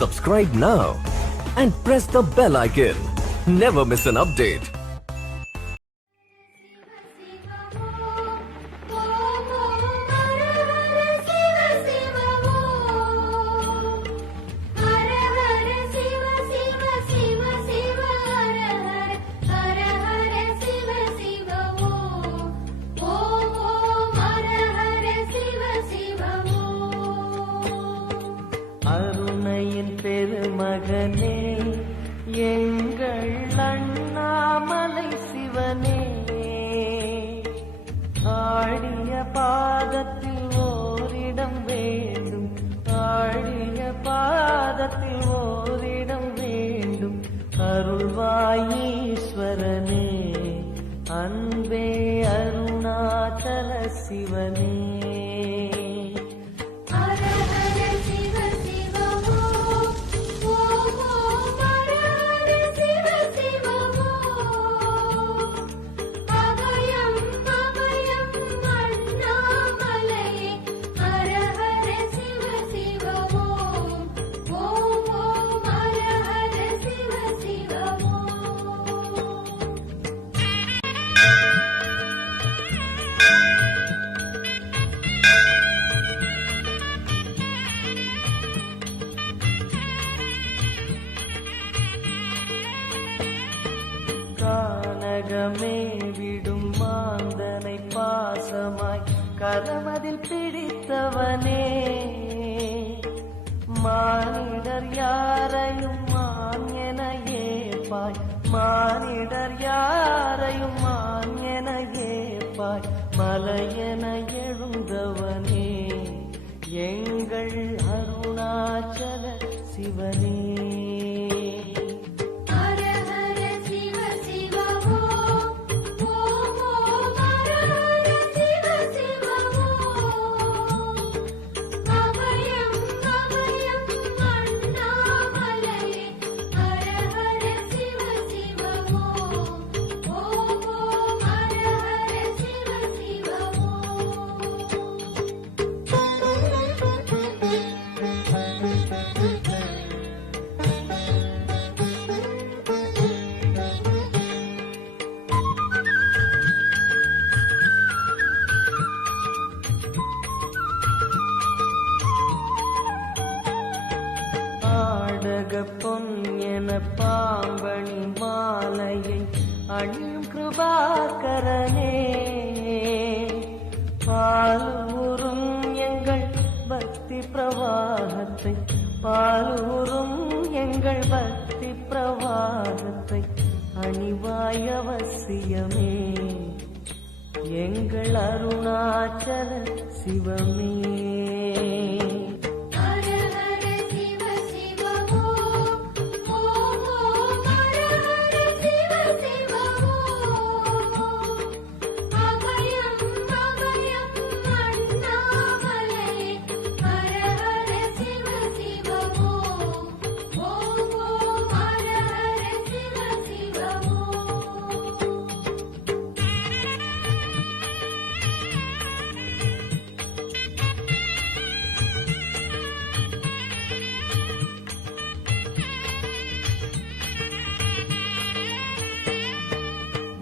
Subscribe now and press the bell icon. Never miss an update. அருணையின் பெருமகனே எங்கள் அண்ணாமலை சிவனே, ஆடிய பாதத்தில் ஓரிடம் வேண்டும், ஆடிய பாதத்தில் ஓரிடம் வேண்டும். அருள்வாயீஸ்வரனே, அன்பே அருணாச்சல சிவனே. கானகமே விடும் மாந்தனை பாசமாய் கரமதில் பிடித்தவனே, மானிடர் யாரையும் மான் என ஏற்பாய், மானிடர் யாரையும் மான் என ஏற்பாய். மலையென எழுந்தவனே, எங்கள் அருணாச்சல சிவனே. பொன் என பாம்பணி மாலையை அணியும் கிருபாகரனே, பாலூரும் எங்கள் பக்தி பிரவாகத்தை, பாலூரும் எங்கள் பக்தி பிரவாகத்தை அணிவாய் அவசியமே, எங்கள் அருணாச்சல சிவமே.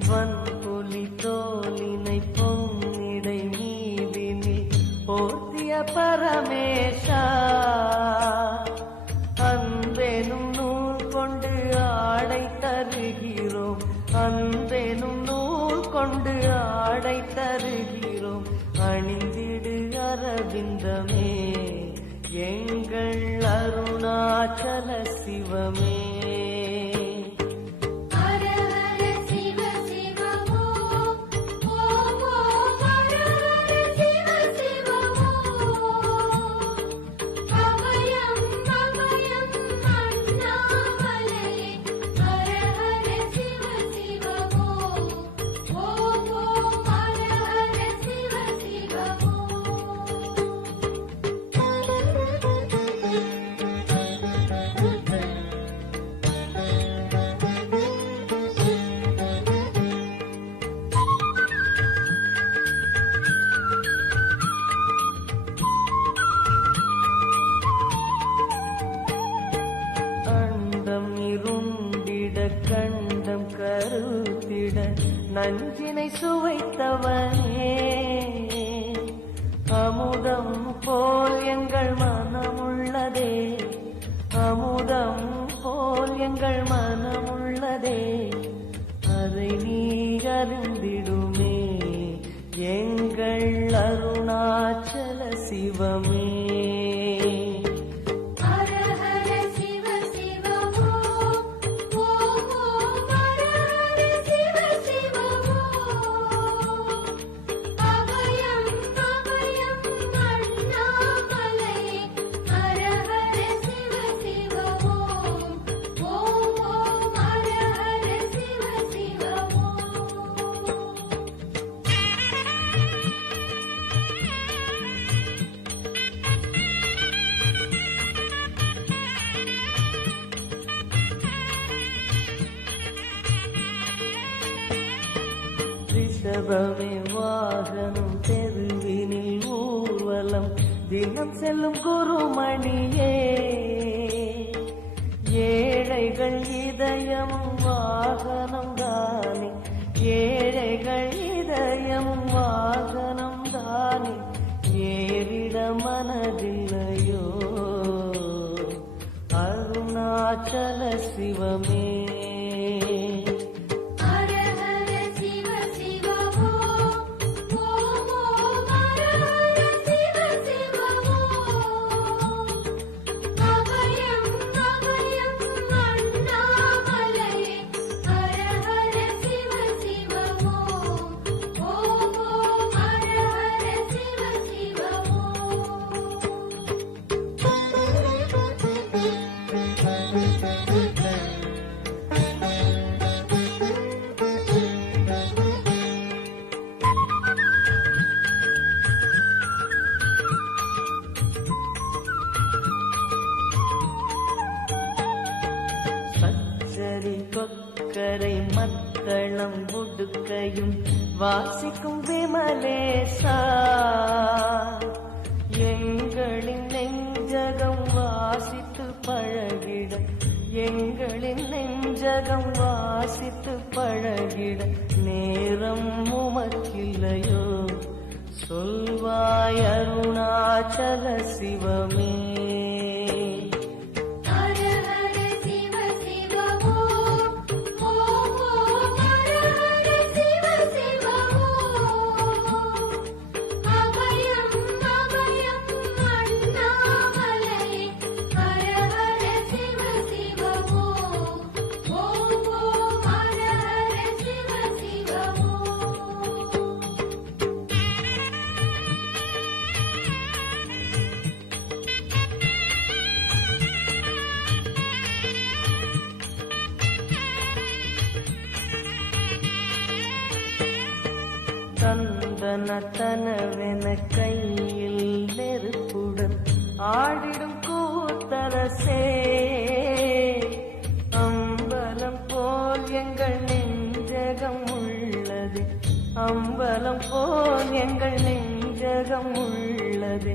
வன்புலி தோலினை பொன்னிடை மீதினில் போர்த்திய பரமேஷா, அன்பெனும் நூல் கொண்டு ஆடை தருகிறோம், அன்பெனும் நூல் கொண்டு ஆடை தருகிறோம். அணிந்திடு அரவிந்தமே, எங்கள் அருணாச்சல சிவமே. நஞ்சினை சுவைத்தவனே அமுதம் போல் எங்கள் மனமுள்ளதே அமுதம் போல் எங்கள் மனமுள்ளதே அதை நீ அறிந்திடுமே எங்கள் அருணாச்சல சிவமே ரிஷபமே வாகனம் தெருவினில் ஊர்வலம் தினம் செல்லும் குருமணியே ஏழைகள் இதயமும் வாகனம் தானே ஏழைகள் இதயமும் வாகனம் தானே ஏறிட மனதில்லையோ அருணாச்சல சிவமே கொக்கரை மக்களம் உடுக்கையும் வாசிக்கும் விமலேசா எங்களின் நெஞ்சகம் வாசித்து பழகிட எங்களின் நெஞ்சகம் வாசித்து பழகிட நேரம் உமக்கில்லையோ சொல்வாய் அருணாச்சல சிவமே தந்தனத்தனவென கையில் நெருப்புடன் ஆடிடும் கூத்தரசே அம்பலம் போல் எங்கள் நெஞ்சகம் உள்ளது அம்பலம் போல் எங்கள் நெஞ்சகம் உள்ளது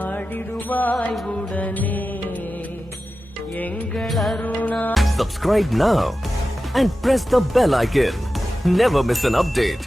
ஆடிடுவாய் உடனே எங்கள் Aruna. Subscribe now and press the bell icon. Never miss an update.